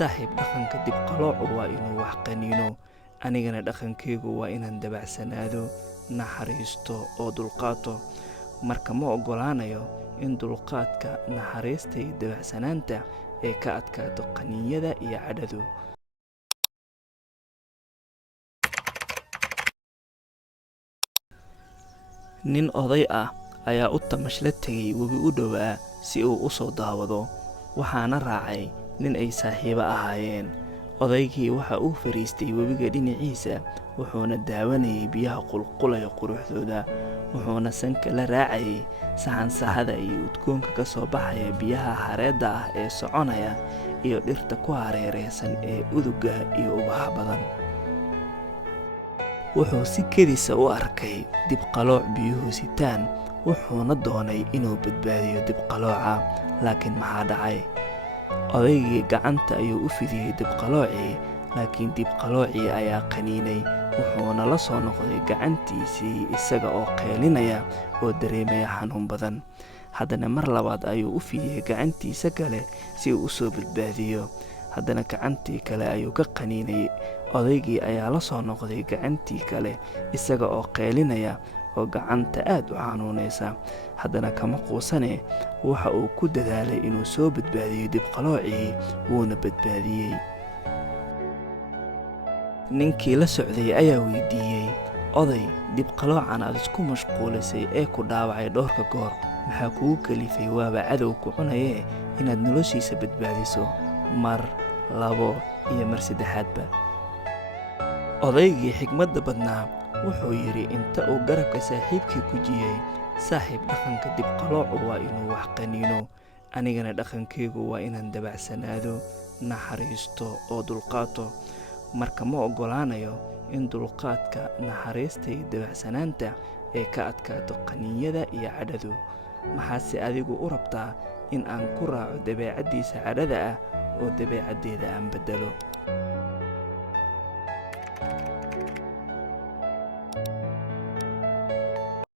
saaxiib dhaqanka dib qaloocu waa inuu wax qaniino, anigana dhaqankaygu waa inaan dabacsanaado, naxariisto oo dulqaato. marka ma oggolaanayo in dulqaadka, naxariista iyo dabacsanaanta ay ka adkaato qaniinyada iyo cadhadu. nin oday ah ayaa u tamashla tegay webi u dhowaa si uu u soo daawado, waxaana raacay nin ay saaxiibo ahaayeen. odaygii waxa uu fadhiistay webiga dhinaciisa, wuxuuna daawanayay biyaha qulqulaya quruxdooda, wuxuuna sanka la raacayay saxansaxada iyo udgoonka ka soo baxaya biyaha hareedda ah ee soconaya iyo dhirta ku hareeraysan ee uduga iyo ubaxa badan. wuxuu si kedisa u arkay dibqalooc biyuhu sitaan, wuxuuna doonay inuu badbaadiyo dibqalooca, laakiin maxaa dhacay? odaygii gacanta ayuu u fidiyey dibqaloocii, laakiin dibqaloocii ayaa qaniinay, wuxuuna la soo noqday gacantiisii isaga oo qeylinaya oo dareemaya xanuun badan. haddana mar labaad ayuu u fidiyey gacantiisa kale si uu u soo badbaadiyo, haddana gacantii kale ayuu ka qaniinay. odaygii ayaa la soo noqday gacantii kale isaga oo qeylinaya oo gacanta aad u xanuunaysa. haddana kama quusane, waxa uu ku dadaalay inuu soo badbaadiyo dibqaloocii, wuuna badbaadiyey. ninkii la socday ayaa weydiiyey, oday, dibqaloocan aad isku mashquulisay ee ku dhaawacay dhowrka goor, maxaa kugu kalifay? waaba cadow ku cunayee inaad noloshiisa badbaadiso mar, labo iyo mar saddexaadba. odaygii xigmadda badnaa wuxuu yidhi inta uu garabka saaxiibkii gujiyey, saaxiib dhaqanka dibqaloocu waa inuu wax qaniino, anigana dhaqankaygu waa inaan dabacsanaado, naxariisto oo dulqaato. marka ma oggolaanayo in dulqaadka, naxariista iyo dabacsanaanta ay ka adkaato qaniinyada iyo cadhadu. maxaase adigu u rabtaa in aan ku raaco dabeecaddiisa cadhada ah oo dabeecaddeeda aan beddelo?